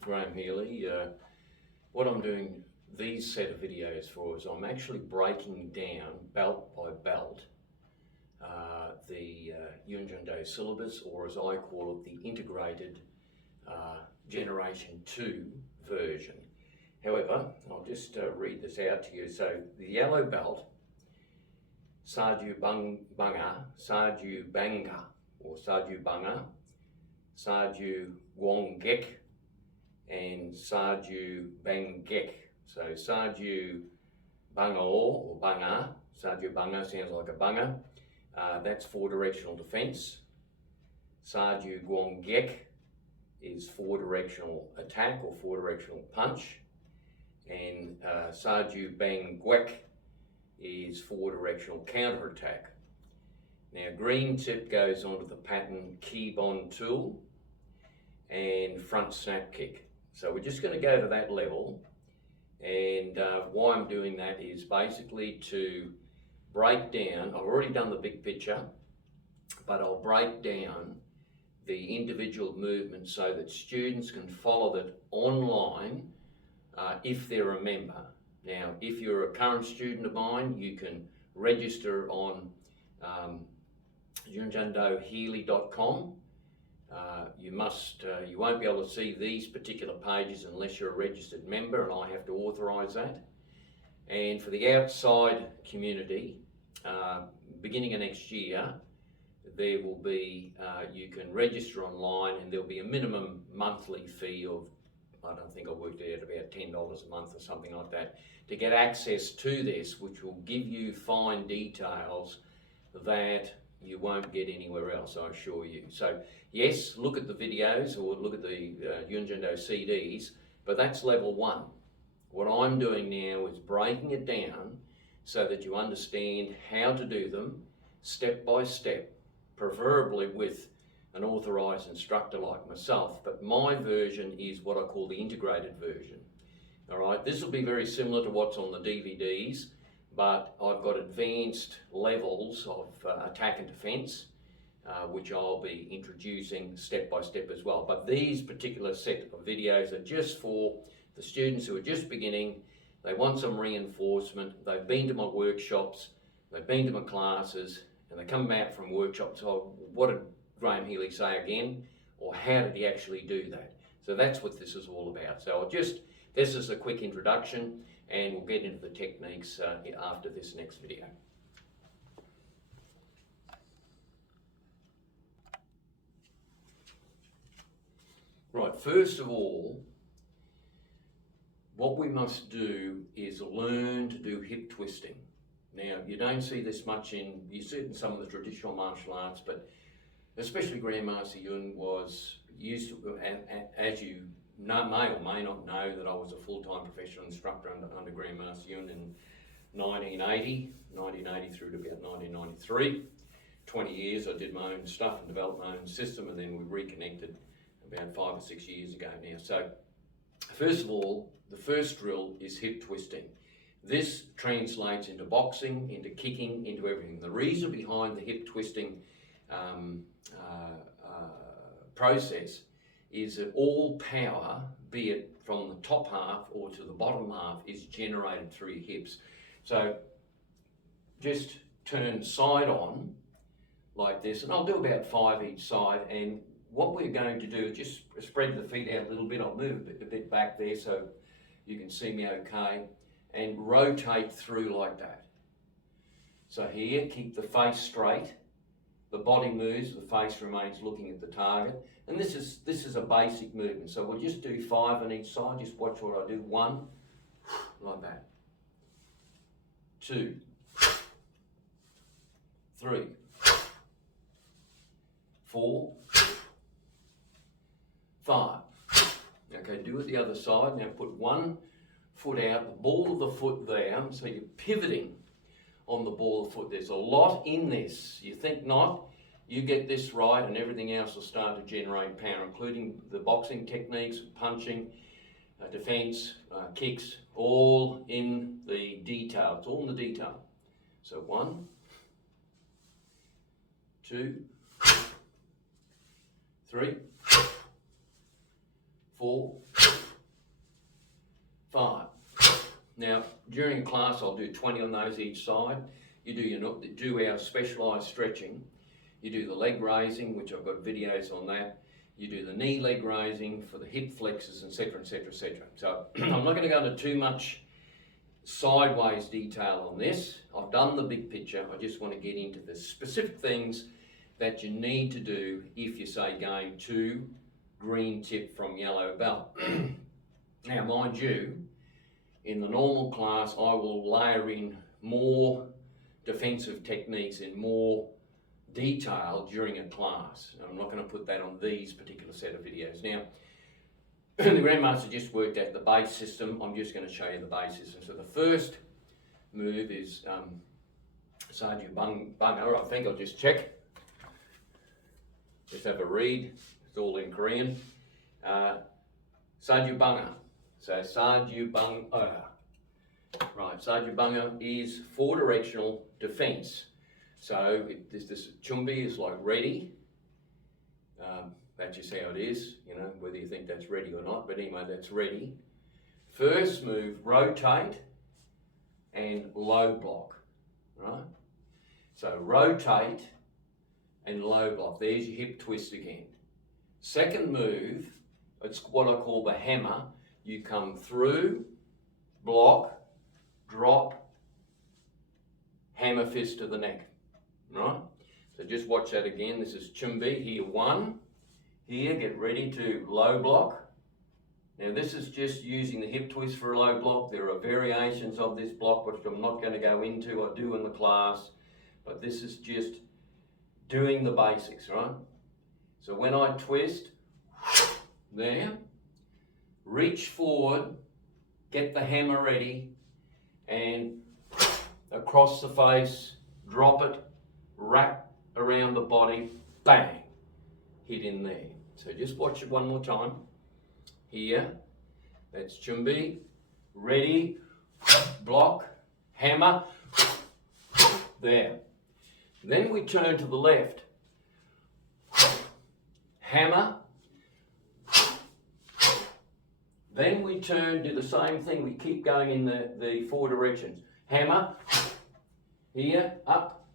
Graham Healy. What I'm doing these set of videos for is I'm actually breaking down belt by belt the Yun Jin Do syllabus, or as I call it, the integrated Generation 2 version. However, I'll just read this out to you. So the yellow belt, Saju Banga, Saju Banga, or Saju Banga, Saju Gwongek, and Saju Bangek. So Saju Bangor or Banga, Saju Banga sounds like a bunga. That's four directional defense. Saju Gwongek is four directional attack or four directional punch. And Saju Bangwek is four directional counter attack. Now green tip goes onto the pattern Kibon tool and front snap kick. So we're just going to go to that level, and why I'm doing that is basically to break down. I've already done the big picture, but I'll break down the individual movements so that students can follow that online if they're a member. Now, if you're a current student of mine, you can register on yunjandohealy.com. You won't be able to see these particular pages unless you're a registered member, and I have to authorise that. And for the outside community, beginning of next year, there will be, you can register online, and there'll be a minimum monthly fee of, I don't think I worked it out, about $10 a month or something like that, to get access to this, which will give you fine details that you won't get anywhere else, I assure you. So yes, look at the videos or look at the Yun Jin Do CDs, but that's level one. What I'm doing now is breaking it down so that you understand how to do them step by step, preferably with an authorised instructor like myself, but my version is what I call the integrated version. All right, this will be very similar to what's on the DVDs, but I've got advanced levels of attack and defence, which I'll be introducing step by step as well. But these particular set of videos are just for the students who are just beginning. They want some reinforcement, they've been to my workshops, they've been to my classes, and they come out from workshops, oh, what did Graham Healy say again? Or how did he actually do that? So that's what this is all about. So this is a quick introduction, and we'll get into the techniques after this next video. Right, first of all, what we must do is learn to do hip twisting. Now, you don't see this much you see it in some of the traditional martial arts, but especially Grandmaster Yun was used to, as you may or may not know, that I was a full-time professional instructor under Grandmaster Yun in 1980 through to about 1993. 20 years I did my own stuff and developed my own system, and then we reconnected about 5 or 6 years ago now. So first of all, the first drill is hip twisting. This translates into boxing, into kicking, into everything. The reason behind the hip twisting process is that all power, be it from the top half or to the bottom half, is generated through your hips. So just turn side on like this, and I'll do about 5 each side, and what we're going to do is just spread the feet out a little bit. I'll move a bit back there so you can see me okay, and rotate through like that. So here, keep the face straight, the body moves, the face remains looking at the target, and this is a basic movement. So we'll just do 5 on each side. Just watch what I do. 1, like that. 2, 3, 4, 5. Okay, do it the other side. Now put one foot out, the ball of the foot there, so you're pivoting on the ball of the foot. There's a lot in this. You think not? You get this right and everything else will start to generate power, including the boxing techniques, punching, defense, kicks, all in the detail. It's all in the detail. So 1, 2, 3, 4, 5. Now, during class, I'll do 20 on those each side. You do our specialised stretching. You do the leg raising, which I've got videos on that. You do the knee leg raising for the hip flexors, etc., etc., etc. So I'm not going to go into too much sideways detail on this. I've done the big picture. I just want to get into the specific things that you need to do if you say going to green tip from yellow belt. Now, mind you, in the normal class, I will layer in more defensive techniques in more detail during a class. I'm not going to put that on these particular set of videos. Now, the Grandmaster just worked out the base system. I'm just going to show you the base system. So the first move is Sajyu Banga. I think I'll just check. Just have a read. It's all in Korean. Sajyu Banga. So Sajyu Banga. Right, Sajyu Banga is 4-directional defense. So this Chumbi is like ready. That's just how it is, you know, whether you think that's ready or not. But anyway, that's ready. First move, rotate and low block, right? So rotate and low block. There's your hip twist again. Second move, it's what I call the hammer. You come through, block, drop, hammer fist to the neck, right? So just watch that again. This is Chumbi, here 1. Here, get ready to low block. Now this is just using the hip twist for a low block. There are variations of this block, which I'm not going to go into. I do in the class, but this is just doing the basics, right? So when I twist, there, reach forward, get the hammer ready, and across the face, drop it, wrap around the body, bang, hit in there. So just watch it one more time. Here, that's Chumbi, ready, block, hammer, there. Then we turn to the left, hammer, then we turn, do the same thing, we keep going in the 4 directions. Hammer, here, up,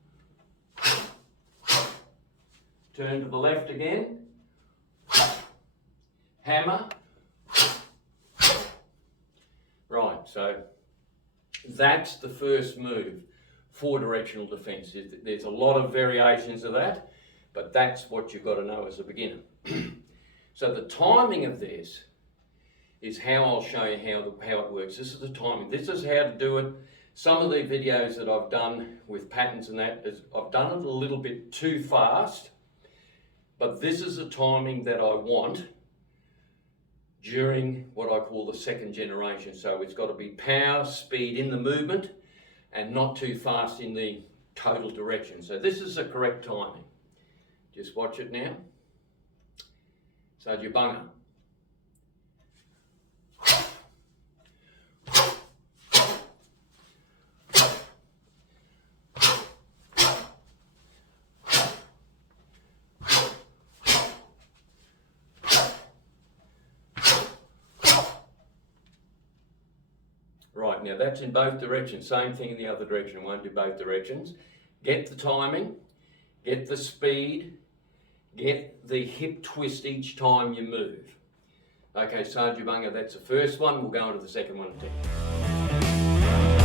turn to the left again, hammer, right, so that's the first move, 4-directional defense. There's a lot of variations of that, but that's what you've got to know as a beginner. So the timing of this is how I'll show you how it works. This is the timing. This is how to do it. Some of the videos that I've done with patterns and that, I've done it a little bit too fast, but this is the timing that I want during what I call the second generation. So it's got to be power, speed in the movement, and not too fast in the total direction. So this is the correct timing. Just watch it now. Sajyu Banga. Right, now that's in both directions. Same thing in the other direction. Won't do both directions. Get the timing, get the speed, get the hip twist each time you move. Okay, Sajyu Banga, that's the first one. We'll go on to the second one in a second.